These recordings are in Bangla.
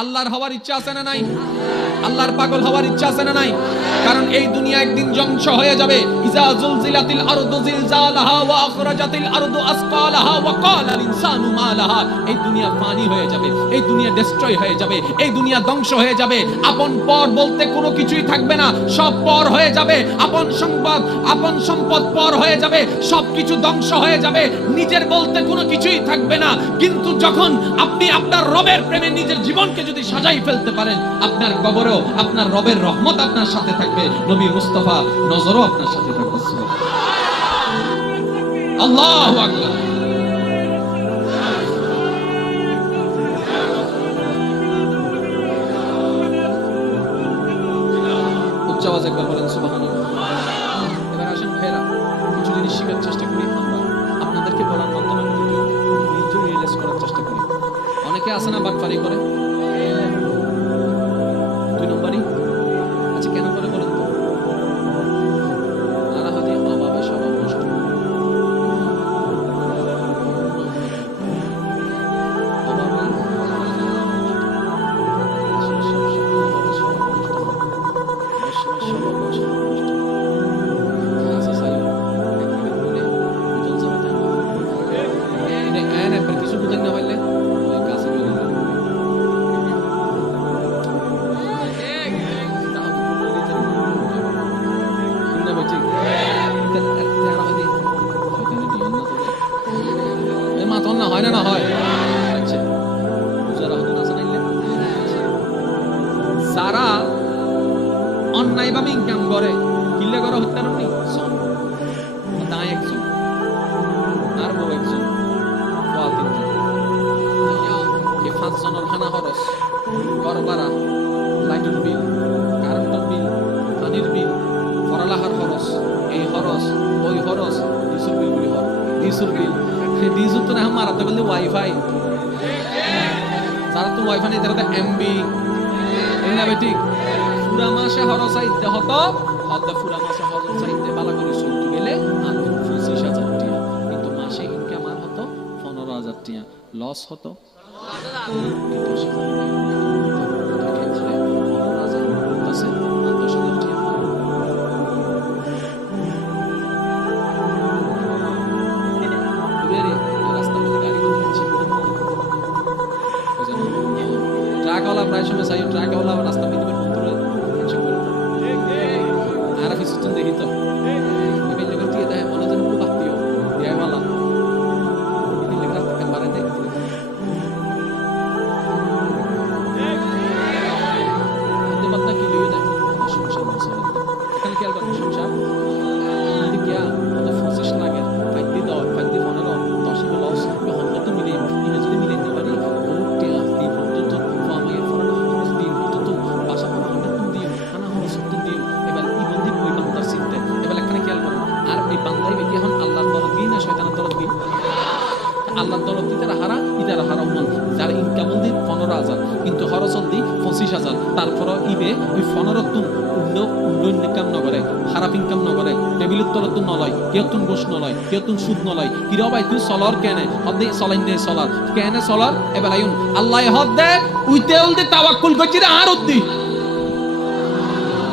আল্লাহর হওয়ার ইচ্ছা আছে না নাই? আল্লাহর পাগল হওয়ার ইচ্ছা আছে না নাই? কারণ এই দুনিয়া একদিন ধ্বংস হয়ে যাবে। ইজা জুলজিলাতিল আরদু জিলজালাহা ওয়া আখরাজাতিল আরদু আসকালাহা ওয়া ক্বালাল ইনসানু মা লাহা। এই দুনিয়া পানি হয়ে যাবে, এই দুনিয়া ডিস্ট্রয় হয়ে যাবে, এই দুনিয়া ধ্বংস হয়ে যাবে। আপন পর বলতে কোনো কিছুই থাকবে না, সব পর হয়ে যাবে। আপন সম্পদ পর হয়ে যাবে, সবকিছু ধ্বংস হয়ে যাবে। নিজের বলতে কোনো কিছুই থাকবে না। কিন্তু যখন আপনি আপনার রবের প্রেমে নিজের জীবনকে যদি সাজাই ফেলতে পারেন, আপনার কবরেও আপনার রবের রহমত আপনার সাথে থাকবে, নবী মুস্তাফা নজরও আপনার সাথে থাকবে। আল্লাহু আকবার। উচ্চ আওয়াজে একবার বলেন সুবহানাল্লাহ। এবার আসেন ভাইরা, কিছু জিনিস শেখার চেষ্টা করি আমরা, আপনাদেরকে বলার মাধ্যমে নিজে রিয়েলাইজ করার চেষ্টা করি। অনেকে আছে না বাটপারি করে, 2 নম্বরই। আচ্ছা কেন করে বলেন তো? তারা হয়তো অভাবে স্বভাব নষ্ট, কিছু বুঝেন না পারলে কাছে মাতন না হয় না, না হয়। আচ্ছা যারা অন্যায়ভাবে ইনকাম করে, কিল্লে করে হত্যা নয়, তাই একজন আর বউ একজন, 5 জনের খানা খরচ, ঘর ভাড়া, লাইটের বিল, কারেন্টের বিল, পানির বিল, পড়ালেখার খরচ, এই খরচ, ওই খরচ, ডিসুর বিল গুলি হয়, ডিসুর বিল, সেই ডিসুর তো না মারাতে বললে ওয়াইফাই, যারা তো ওয়াইফাই নেই তারা তো এমবি, এই না ঠিক। পুরা মাসে খরচ আইতে হতো, পুরা মাসে খরচ আইতে বালা করে চলতে গেলে 25,000 টাকা, কিন্তু মাসে ইনকাম আর হতো 15,000 টাকা, লস হতো 10,000 ট্রাকওয়ালা প্রায় সময় চাই, ট্রাকওয়ালা রাস্তা মেয়ে দেবেন বন্ধুরা আর কিছু দেখি তো দিয়ে দেয় মনে যেন খুব আত্মীয় দেয়ওয়ালা রাস্তা বাড়াই দেয়। বাদনা কি লিয়ে দেয় সংসার মশলা এখানে খেয়াল করেন, সংসার গিয়া 25 লাগে, 5 দিয়ে 15 10 লস হতো মিলিয়ে যদি মিলিয়ে দিতে পারি আল্লাহর দরদ দিতে হারা ইতারা হারা উন্নয়ন। যার ইনকাম দি 15,000 কিন্তু খরচ দি 25,000, তারপরও ইবে ওই 15 তুন উন্নয়ন কাম নগরে, খারাপ ইনকাম নগরে, টেবিলের তলত নলয়, কেউতুন গোশ নলয়, কেউতুন সুদ নলয়, কিরো ভাই তুই সলার কেনে হদে সলাইন দে সলার কেনে সলার এবার আইন আল্লাহ হদ দে উইতে উল দে তাওয়াক্কুল করছি রে আর উদ্দি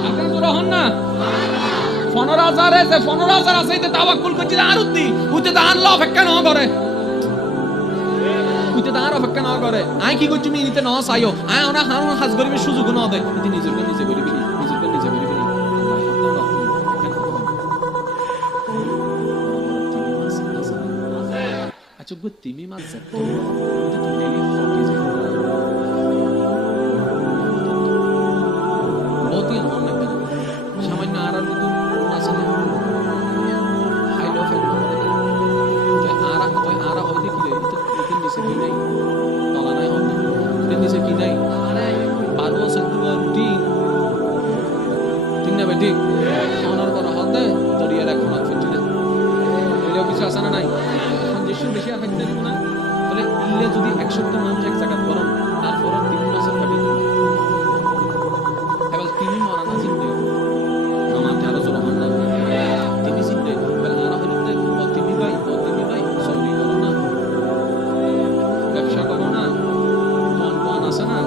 আপনারা তো রহন না 15,000 এ যে 15,000 আছে এতে তাওয়াক্কুল করছি রে আর উদ্দি উইতে তো আল্লাহ অপেক্ষা ন করে, উইতে তো আর অপেক্ষা ন করে। আই কি করছি মি নিতে ন চাইও আই ওনা হারুন হাজ গরিবের সুযোগ ন দেয়, কিন্তু নিজের নিজে গরিবি নিজের নিজে গরিবি আচ্ছা গো তিমি মাছ সামান্য আর আছে হাইলো ফেল আরা হইতে কি নিচে কি নাই তলা নাই হতো নিচে কি নাই বারো আছে রুটি ঠিক না ভাই ঠিক অনার করা হতে দরিয়া রাখো না ফিরছিল এটাও কিছু আসে না নাই কন্ডিশন বেশি আর থাকতে না বলে ইলে যদি 1 সপ্তাহ মানুষ এক জায়গা গরম তারপর 3 মাসের পাটি এবার তিনি মরা না চিনতে আমার আরো জোর হন না তিনি চিনতে বলে আরা হইতে তুমি ভাই সরি করো না ব্যবসা করো না মন আছে না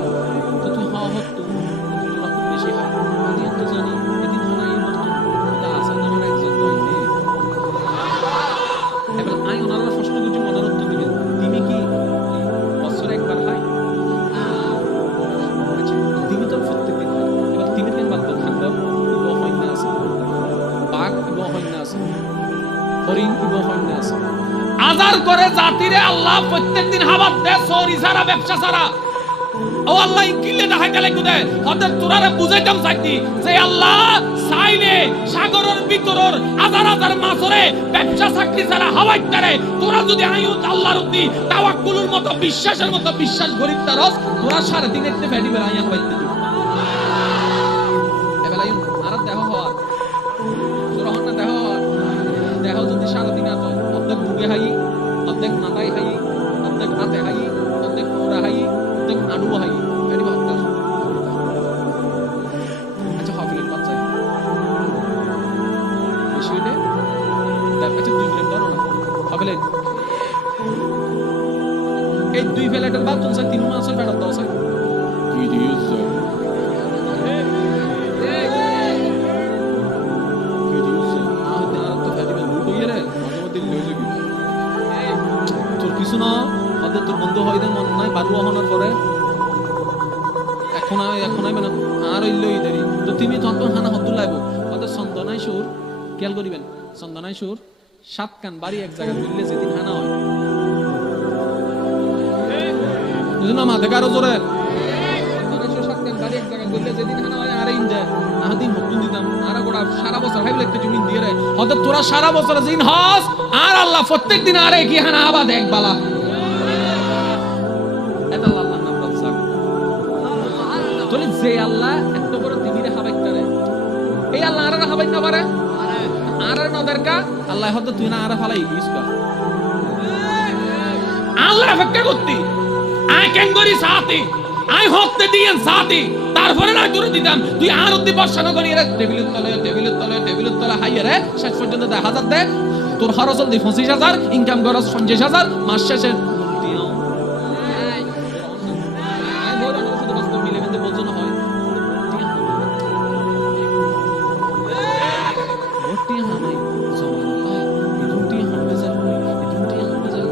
আর করে জাতিরে আল্লাহ প্রত্যেকদিন হাবাত দেয় চোরি ছাড়া ব্যবসা ছাড়া ও আল্লাহ কিলে দেখাইতে লাগু দে হতে তোরারে বুঝাইতাম চাইতি যে আল্লাহ চাইলে সাগরের ভিতরের হাজার হাজার মাছরে ব্যবসা চাকরি ছাড়া হাওয়াইতে রে তোরা যদি আইয়ুত আল্লাহর উদ্দি তাওয়াক্কুলের মতো বিশ্বাসের মতো বিশ্বাস করিস তারস তোরা সারা দিন একটু ফেডি বেড়াই হাওয়াইতে দিবি এবেলা ইউন আর দেহ হওয়ার সুরহন না দেহ যদি সারা দিন আতো অর্ধেক বুকে হাই অর্ধেক মাথায় হাই অর্ধেক হাতে হাই অর্ধেক ওরা হাই অর্ধেক আনু হাই এটি ভাবতে আচ্ছা হাফিলের বাচ্চা বিষয়টা আচ্ছা 2 মিনিট ধরো না হাফিলের এই 2 ফেলেটের বাদ তুমি 3 মাসের ফেরত দাও স্যার কি দিয়েছ কিছু না ওদের তোর বন্ধু হয় মন নাই বারুয়া হওয়ার পরে এখন মানে আর ইল্লই দেরি তো তুমি তখন হানা হদ্দুল লাইব ওদের সন্দনাই সুর খেয়াল করিবেন সন্দনাই সুর 7 কান বাড়ি এক জায়গায় মিললে যেদিন হানা হয় বুঝুন না মাথা কারো জোরে সন্দনাই সুর 7 কান বাড়ি এক জায়গায় মিললে যেদিন হানা হয় আর ইন যায় আদিন হদ্দুল দিতাম আর গোটা সারা বছর হাইলে একটা জমি দিয়ে রে ওদের তোরা সারা বছর দিন হস আর আল্লাহ প্রত্যেক দিন আরে কি হানা আবাদ এক বালা এটা আল্লাহর নাম রাজ্জাক তাহলে যে আল্লাহ এত বড় তিমিরে হাবাইতে রে এই আল্লাহ আর হাবাই না পারে আর না দরকার আল্লাহ হয়তো তুই না আর ফালাই দিস বা আল্লাহ ফক্কা করতি আই কেন করি সাথী আই হকতে দিয়েন সাথী তারপরে না করে দিতাম তুই আর উদ্দি বর্ষণ করি রে টেবিলের তলে হাই রে শেষ পর্যন্ত 10,000 দে তোর খরচ দি 25,000 ইনকাম খরচ 50,000 মাস শেষে দিও আই বড় না শুধু বাস্তব মিলে মধ্যে বলছো না হয় ভর্তি হামাই জমানো হয় ইদুনটি হামবে যা ইদুনটি হামবে যা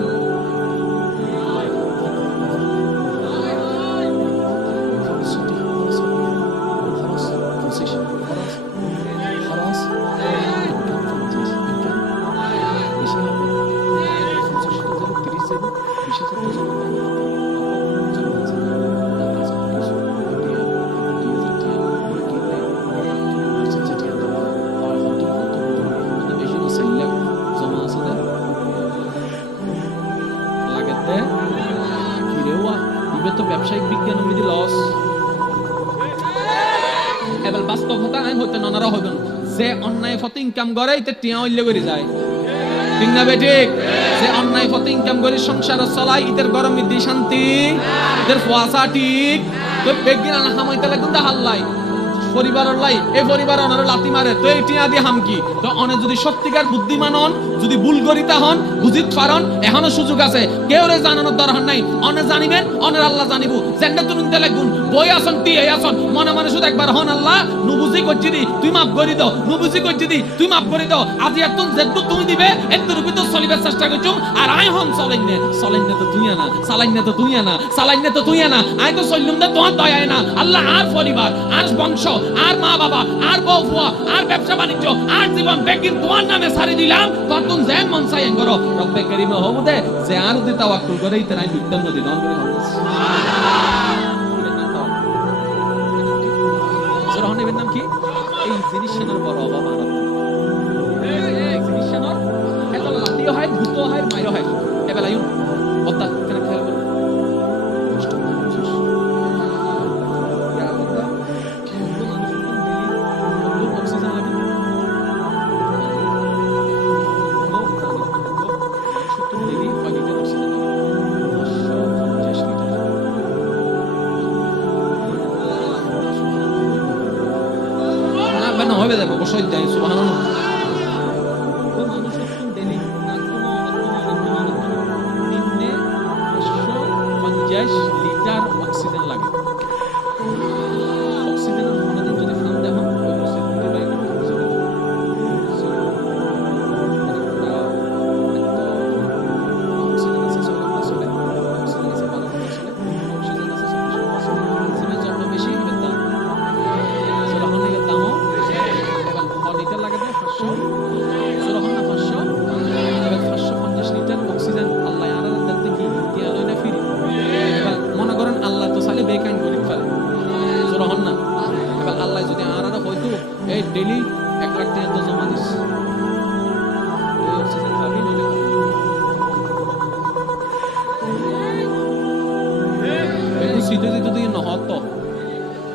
ব্যবসায়িক বিজ্ঞান বিধি লস এবার বাস্তবতা আইন হইতে নানারা হইবেন যে অন্যায় পথে ইনকাম করে এতে টিয়া হইলে করে যায় ঠিক না বেঠিক যে অন্যায় পথে ইনকাম করে সংসার চলাই ইদের গরম ইদি শান্তি ইদের ফুয়াশা ঠিক তো বেগিন আনা হামাইতে লাগুন দা হাল্লাই পরিবারের লাই এই পরিবার অনারে লাতি মারে তো এই টিয়া দিয়ে হামকি তো অনে যদি সত্যিকার বুদ্ধিমান হন যদি ভুল করিতা হন বুঝিত পারন এখনো সুযোগ আছে কেউ রে জানানোর দরকার নাই অনে জানিবেন অনের আল্লাহ জানিবো জেন্ডা তুমি দিতে লাগুন বই আসন তি এই আসন মনে মনে শুধু একবার হন আল্লাহ নুবুঝি করছি দি তুই মাফ করে দাও নুবুঝি করছি দি তুই মাফ করে দাও আজ এত যেত তুমি দিবে এত রূপে তো চলিবার চেষ্টা করছো আর আই হন চলেন না তো তুই না চালাইন না তো তুই না চালাইন না তো তুই না আই তো চললুম না তোমার দয়ায় না আল্লাহ আর পরিবার আর বংশ আর মা বাবা আর বউ ফুয়া আর ব্যবসা বাণিজ্য আর জীবন বেগিন তোমার নামে সারি দিলাম তখন যেন মন চাই করো রব্বে করিমে হবু দে যে আর দি তাওয়াক্কুল করে ইতে নাই বিদ্যান নদী দন করে সুবহানাল্লাহ সুবহানাল্লাহ নাম কি এই জিনিসের বড় অভাব আর এই জিনিসের এত লাতিও হয় ভূত হয় মাইরো হয় এবেলা ইউ বত্তা কেন খেয়াল করো হবে দেখো বসই দেয় সুবহানাল্লাহ কোন মানুষ কোন ডেলি না কোনো নিম্নে 550 লিটার অক্সিজেন লাগে অক্সিজেনের মনোদিন যদি ফান দেখো ওই অক্সিজেন দিতে পারে অক্সিজেন আছে সব আসলে অক্সিজেন আছে ভালো আসলে অক্সিজেন আছে সব আসলে যত বেশি হবে দাম সুবহানাল্লাহ দাম লিটার লাগে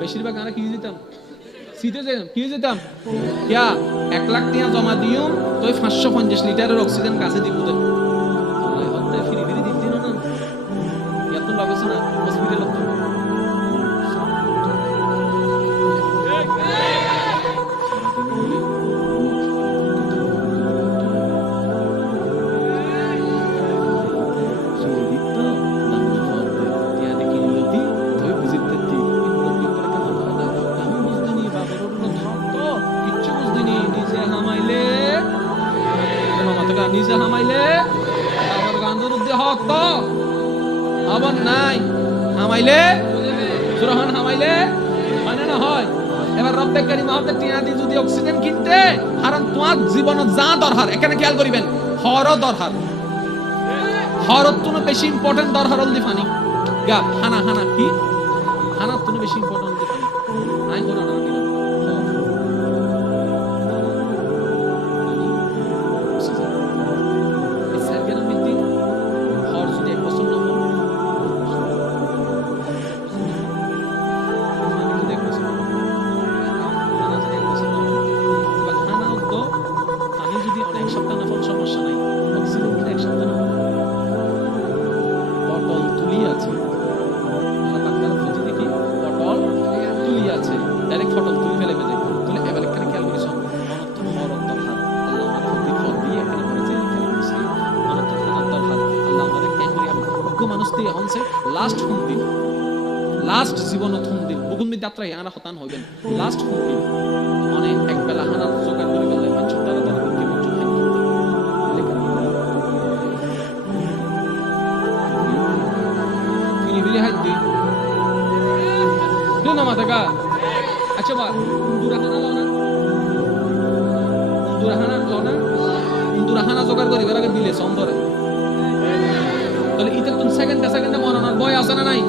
বেশিরভাগ আমরা কি যেতাম শীতে যেতাম কি যেতাম কিয়া 1 লাখ টাকা জমা দিও তো 550 লিটারের অক্সিজেন কাছে দিব দেন আল্লাহ হত্যা ফ্রি ফ্রি দিতে না এত লাগছ না হসপিটালে তো নিজে হামাইলে আবার গান্ধর উদ্দে হক তো আবার নাই হামাইলে সুরহান হামাইলে মানে না হয় এবার রব্বে কারীম আমাদের টিয়া দি যদি অক্সিজেন কিনতে কারণ তোমার জীবন যা দরকার এখানে খেয়াল করিবেন হর দরকার হর তুনো বেশি ইম্পর্টেন্ট দরকার হল দি ফানি গা হানা হানা কি হানা তুনো বেশি ইম্পর্টেন্ট দি ফানি আই গোনা না লাস্ট জীবন থম দিন বুগুমি যাত্রায় আনা হতান হইবেন লাস্ট দিন অনেক এক বেলা হানা জোগাড় করে গেলে মানুষ তারা তারা কি কিছু খাই তিনি বিলি হাত দিন না মাথা গা আচ্ছা বা দুরাহানা জোগাড় করি বেলাকে দিলে সম্বরে তাহলে ইতে তুমি সেকেন্ডে সেকেন্ডে মরণের ভয় আছে না নাই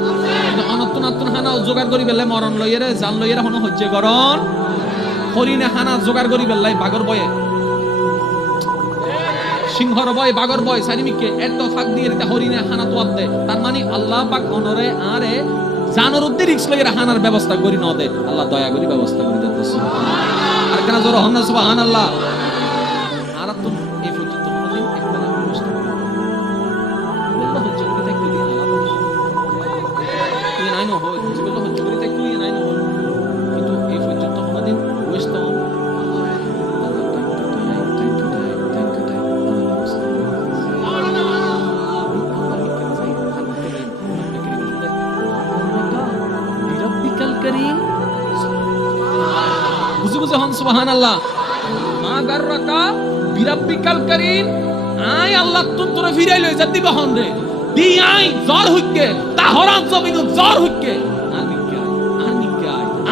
অনত্তন আত্তন হানা জোগাড় করি বেলে মরণ লইরে জান লইরে হনো হজ্জে গরণ হরিণে হানা জোগাড় করি বেলাই বাগর বয়ে সিংহর বয় বাগর বয় সারিমিকে এত ফাঁক দিয়ে দিতে হরিণে হানা তোয়াত দেয় তার মানে আল্লাহ পাক অনরে আরে জানোর উদ্দে রিক্স লইরে হানার ব্যবস্থা করি ন দে আল্লাহ দয়া করি ব্যবস্থা করে দিতে আর কেন জোর হন না সুবহানাল্লাহ আর তো এই পর্যন্ত কোনদিন একবেলা ব্যবস্থা করে বললো হজ্জে করি তাই করি আল্লাহ তুই নাই ন হয় বললো হজ্জে করি তাই করি নাই ন হয় কিন্তু এই পর্যন্ত কোনদিন ওয়েস্ট তো সুবহানাল্লাহ মা গাররাকা বিরাব্বিকাল কারীম আই আল্লাহ তুন তোরে ফিরাই লই যা দিবা হন রে দি আই জ্বর হইকে তাহরান জমিন জ্বর হইকে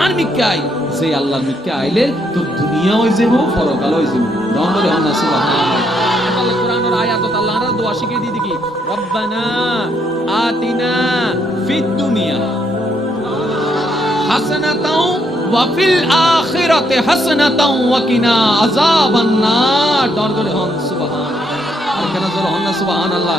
আর মিকাই সেই আল্লাহ মিকা আইলে তো দুনিয়া হই যাবো পরকাল হই যাবো দমরে হন সুবহানাল্লাহ আল্লাহ কোরআনের আয়াত আল্লাহর দোয়া শিখিয়ে দি দেখি রব্বানা আতিনা ফিদ দুনিয়া হাসানাতাও ওয়াফিল আখিরাতে হাসানাতাও ওয়া কিনা আযাবান নার ডর করে হন সুবহানাল্লাহ আর কেন জোর হন না সুবহানাল্লাহ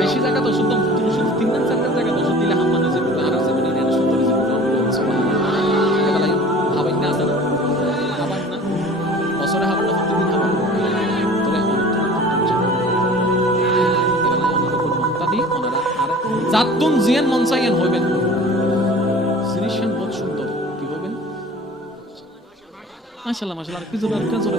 বেশি জায়গা তো শুদ্ধ তুমি শুধু 3-4 জায়গা তো দিলে হাম মানে যে আর আছে মানে এটা সুন্দর জীবন সুবহানাল্লাহ এবারে হাবাই না আছে না হাবাই না বছরে হাবাই না প্রতিদিন হাবাই জাতুন জিয়ান মনসাইয়ান হইবেন সিরিশন বহুত সুন্দর কি হইবেন মাশাআল্লাহ মাশাআল্লাহ কি জোরে আর কি জোরে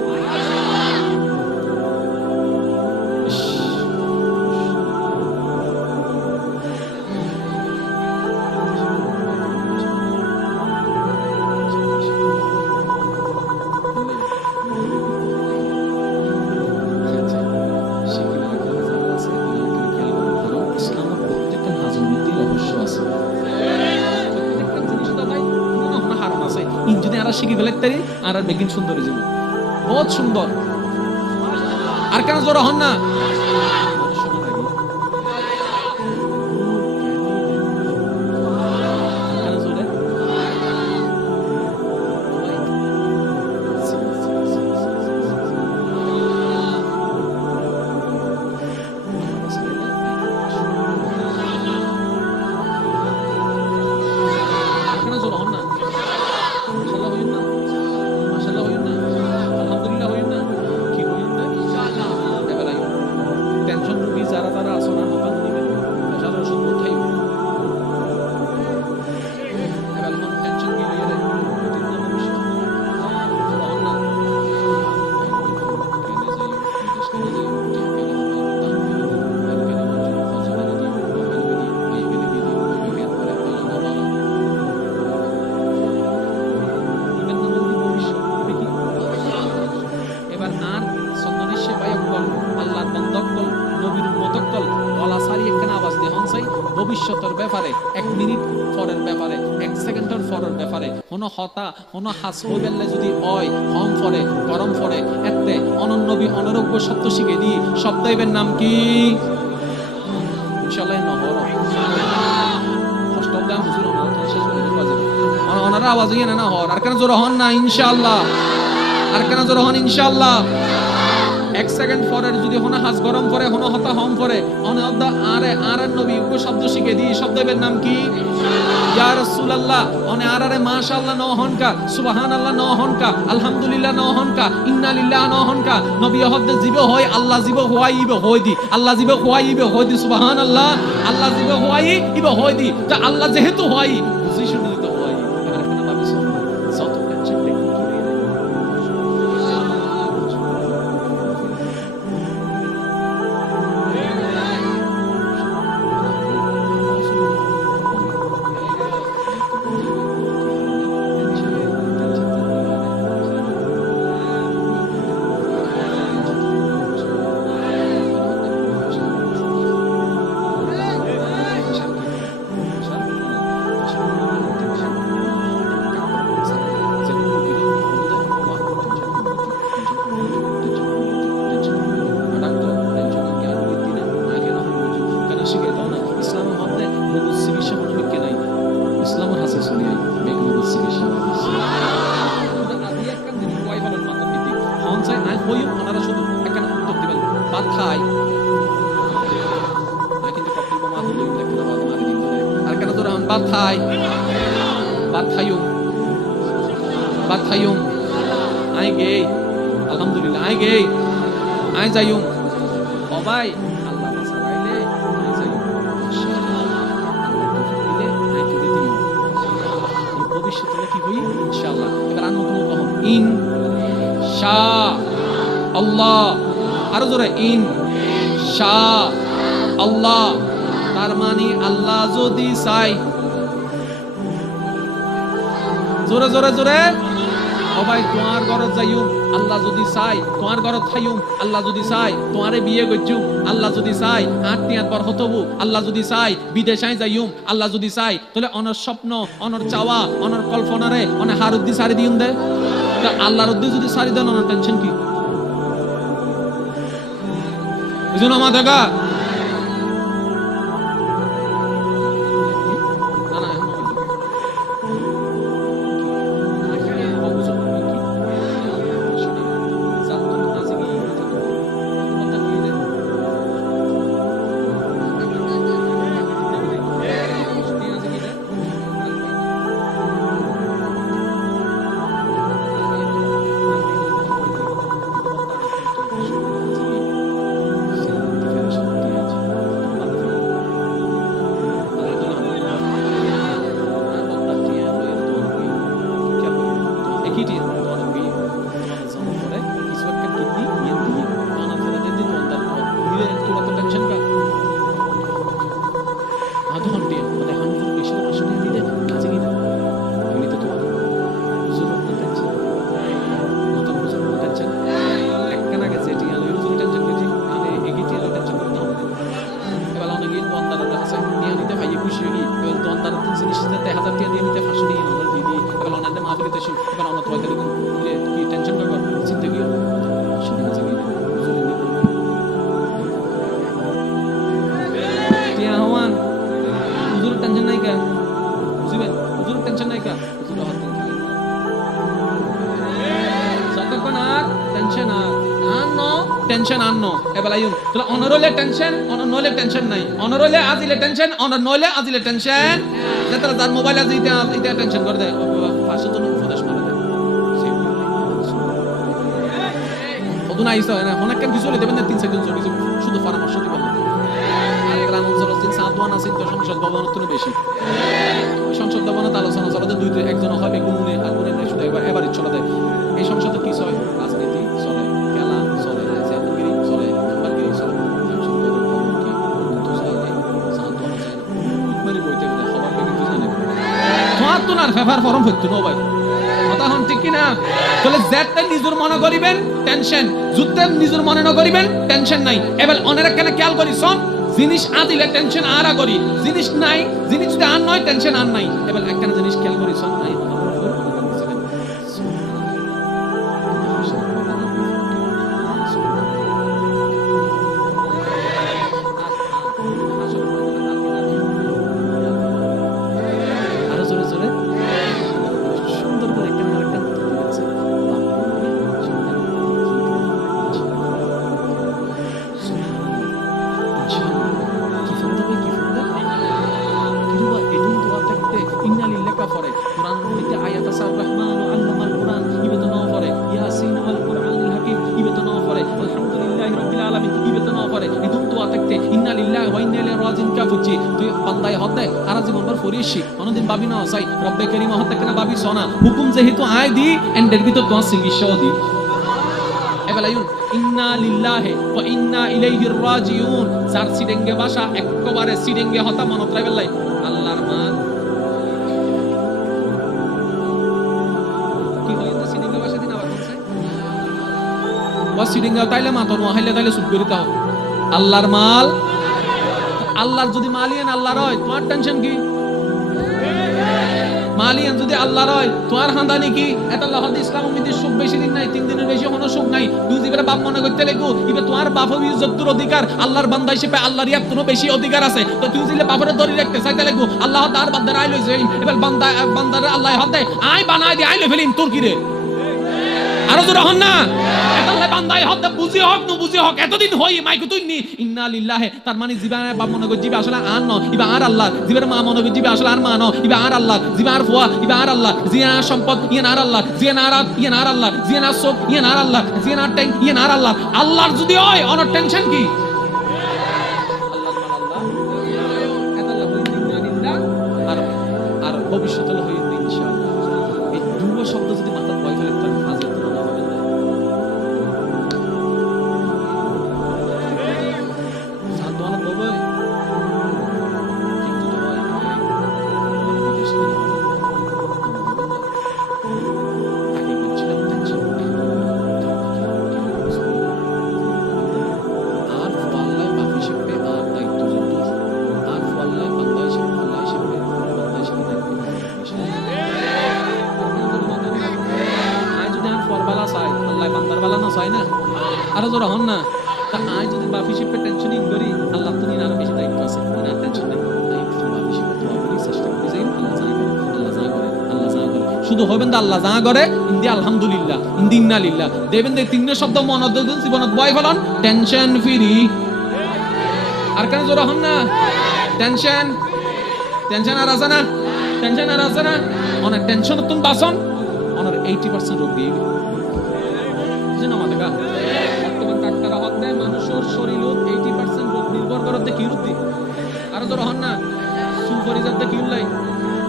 শিখি ফেলে তারি আর বেগিন সুন্দর জীবন বহুত সুন্দর আর কেন জোর হন না ভবিষ্যতের ব্যাপারে, 1 মিনিট পরের ব্যাপারে, 1 সেকেন্ডের পরের ব্যাপারে কোনো হতা কোনো হাস হইবেলে যদি হয় হম পরে গরম পরে এতে অনন্নবী অনরোগ্য শব্দ শিখে দিই। শব্দের নাম কি? ইনশাআল্লাহ নহর কষ্ট দাম হুজুর ওনারা শেষ করে দিতে পারে। ওনারা আওয়াজ ইয়ে না হর আর কেন জোর হন না ইনশাআল্লাহ, আর কেন জোর হন ইনশাআল্লাহ। 1 সেকেন্ড পরের যদি হনা হাস গরম পরে হনা হতা হম পরে অনদা আরে নবী উগ্র শব্দ শিখে দিই। শব্দের নাম কি? ইয়া রাসূলুল্লাহ। অনে আরে মাশাআল্লাহ ন হনকা, সুবহানাল্লাহ ন হনকা, আলহামদুলিল্লাহ ন হনকা, ইন্না লিল্লাহ ন হনকা। নবী হদ্দে জিবে হয় আল্লাহ জিবে হুয়াইবে হয় দি, আল্লাহ জিবে হুয়াইবে হয় দি, সুবহানাল্লাহ। আল্লাহ জিবে হুয়াই ইবে হয় দি। তা আল্লাহ যেহেতু হয় বুঝি শুনে তো হয়। এবার এখানে ভাবিস যত টেনশন দেখি আলহামদুলিল্লাহ আই গে আই যাইও ও ভাই আল্লাহ বাসাইলে আই যাইও ইনশাআল্লাহ দিলে আই তুই দিও ভবিষ্যতে কি হই ইনশাআল্লাহ। এবার আন মত কম ইন শা আল্লাহ, আরো জোরে ইন শা আল্লাহ। তার মানে আল্লাহ যদি চাই, জোরে জোরে জোরে সবাই তোমার ঘরে যাইও আল্লাহ যদি চাই, তোমার ঘরে থাইও আল্লাহ যদি চাই, তোমারে বিয়ে করছু আল্লাহ যদি চাই, আত্মীয়াত বর হতবু আল্লাহ যদি চাই, বিদেশে যাইও আল্লাহ যদি চাই, তাহলে অনর স্বপ্ন অনর চাওয়া অনর কল্পনারে অনে হারুদ্দি সারি দিউন দে। তা আল্লাহর উদ্দি যদি সারি দেন অনর টেনশন কি? বুঝুন আমার দেখা টেনশন আননো এবেলা ইউন তাহলে অনরলে টেনশন অনর নলে টেনশন নাই, অনরলে আজিলে টেনশন অনর নলে আজিলে টেনশন। যেটা যার মোবাইল আজি এটা টেনশন করে দেয় পাঁচশো জন উপদেশ মারা দেয় কতদিন আইসা না অনেক কেন কিছু দেবেন না 3-4 জন কিছু শুধু পরামর্শ দিবেন না। আর গ্রাম অঞ্চলের দিন সাতওয়ান আছে তো সংসদ ভবনের তো বেশি সংসদ ভবনের আলোচনা চলে 2-1 জন হবে গুণে আর গুণে নাই শুধু এবারই চলে দেয়। এই সংসদে কি হয়? রাজনীতি চলে, খেলা চলে, জাতীয়গিরি চলে, মেম্বারগিরি চলে, নিজের মনে করিবেন টেনশন, যুদ্ধে নিজের মনে না করিবেন টেনশন নাই। এবার অনেক কেন খেয়াল করি শোন জিনিস আদিলে টেনশন আর করি, জিনিস নাই, জিনিস যদি আর নয় টেনশন আর নাই। এবার একখানা জিনিস খেয়াল করি, সব নাই আরো জোরে জোরে সুন্দর করে ক্যামেরা কান দিচ্ছে। হুকুম যেহেতু আয় দি এন্ডের ভিতর তোমার চিকিৎসাও দি। ইন্না লিল্লাহি ওয়া ইন্না ইলাইহির রাজিউন। যার সিডেঙ্গে ভাষা একেবারে সিডেঙ্গে হতা মনত রাখবেলাই আল্লাহর মাল কি হইছে সিডেঙ্গে ভাষা দিন আবার বলছে ওয়া সিডেঙ্গে তাইলে মাতন ওয়াইলে তাইলে চুপ করিতে হবে। আল্লাহর মাল, আল্লাহর যদি মালিয়ান আল্লাহর হয় তোমার টেনশন কি? মালিয়ান যদি আল্লাহর হয় তোমার হান্দানি কি? এটা লাহাদ ইসলাম উম্মতির সুখ বেশি দিন নাই, 3 দিনের বেশি কোনো সুখ নাই। তুই যেটা বাপ মনে করতে লাগো ইবে তোমার বাপের ইজ্জতের অধিকার, আল্লাহর বান্দা হিসেবে আল্লাহর ইয়াক কোনো বেশি অধিকার আছে। তো তুই যেটা বাপের ধরে রাখতে চাইতে লাগো আল্লাহ তার বান্দার আইলো যে এবার বান্দার আল্লাহ হাত দেয় আই বানাই দি আইলো ফেলিম তোর কি রে? আরো জোরে হন না, এতাল্লাহ বান্দায় হক বুঝি হক নু বুঝি হক এতদিন হই মাইকু তুই নি ইন্না লিল্লাহি। তার মানে জীবনে বাপ মনে কর জীবে আসলে আর ন ইবা আর আল্লাহ, জীবের মা মনে কর জীবে আসলে আর মা ন ইবা আর আল্লাহ, জীবে আর ফুয়া ইবা আর আল্লাহ, জিয়া সম্পদ ইয়া আর আল্লাহ, জিয়া নারাত ইয়া আর আল্লাহ, জিয়া না সব ইয়া আর আল্লাহ, জিয়া না ট্যাঙ্ক ইয়া আর আল্লাহ। আল্লাহর যদি হয় অন টেনশন কি? এতাল্লাহ হই ইন্না লিল্লাহ আর আর ভবিষ্যতে হই ইনশাআল্লাহ। এই দুটো শব্দ যদি মাথা পয় ফেলে তার হাজার আরো জোরে হন না। তা আই যদি বাফি শিপে টেনশন ইন করি আল্লাহ তো নিন আরো বেশি দায়িত্ব আছে, নিন আর টেনশন নাই। বাফি শিপে তো আপনি চেষ্টা করে যাই আল্লাহ যা করে আল্লাহ যা করে আল্লাহ যা করে শুধু হবেন দা আল্লাহ যা করে ইন্দি আলহামদুলিল্লাহ ইন্দি ইন্না লিল্লাহ দেবেন দে তিন শব্দ মনত দেন জীবনত বয় ফেলন টেনশন ফ্রি। আর কেন জোরে হন না? টেনশন টেনশন আর আছে না? টেনশন আর আছে না? অনেক টেনশন তুমি বাসন অনার 80% রোগ দিয়ে বুঝেন আমাদের গা বর্তমান ডাক্তার হত দেয় মানুষের শরীর 80% রোগ নির্ভর করতে কি রুদ্ধি। আর ধর হন না সুপরি যাতে কি লাই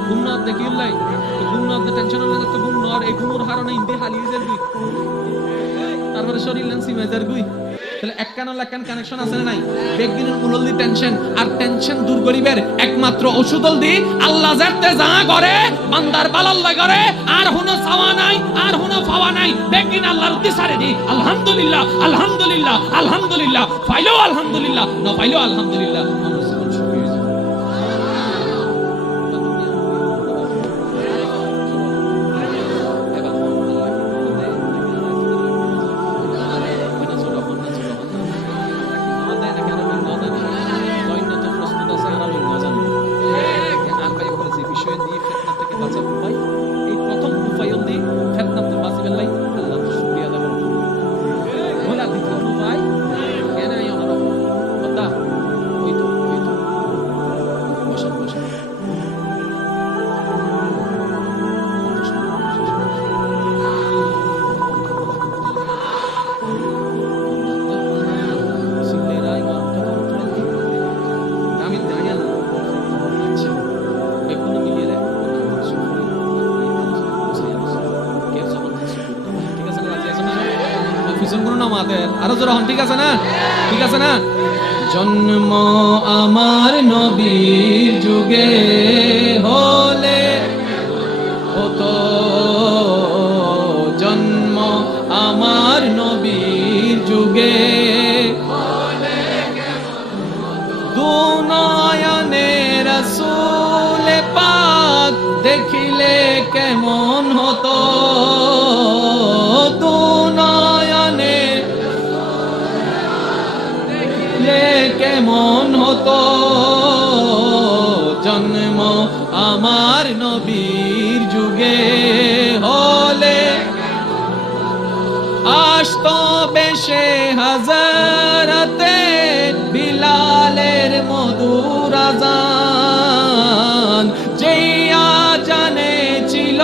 গুণনাথ দেখি লাই তো গুণনাথ টেনশন হলে তো গুণ আর এই গুণর হারণে ইন্দি হালিয়ে যাবি তারপরে শরীর লেন্সি মেজার গুই তাহলে একখান কানেকশন আছে না নাই? বেগদিনের মূললি টেনশন আর টেনশন দূর করিবার একমাত্র ওষুধ দি আল্লাহ যাতে যা করে বান্দার বালাল্লাহ করে আর হুনো চাওয়া নাই আর হুনো পাওয়া নাই। বেগদিন আল্লাহর উদ্দেশ্যে ছাড়ে দি আলহামদুলিল্লাহ আলহামদুলিল্লাহ আলহামদুলিল্লাহ ফাইলো আলহামদুলিল্লাহ না ফাইলো আলহামদুলিল্লাহ। আরো জোরে হন ঠিক আছে না? ঠিক আছে না? জন্ম আমার নবীর যুগে হলে হতো, জন্ম আমার নবীর যুগে কেমন হতো জন্ম আমার নবীর যুগে হলে আসতো বেশে হাজারাতে বিলালের মধুর আযান যেই আজানে ছিল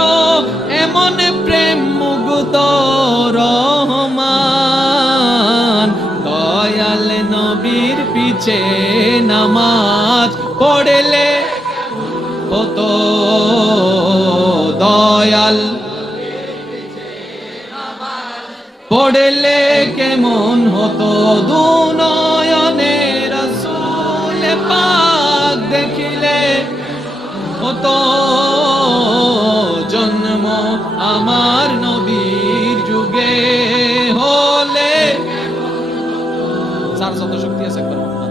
এমন প্রেম মুগ্ধ রহমান দয়াল নবীর পিছে নামাজ পড়লে হতো দয়াল পড়লে কেমন হতো দুনয়নে রাসূল পাক দেখিলে হতো জন্ম আমার নবীর যুগে হলে যার যত শক্তি আছে একবার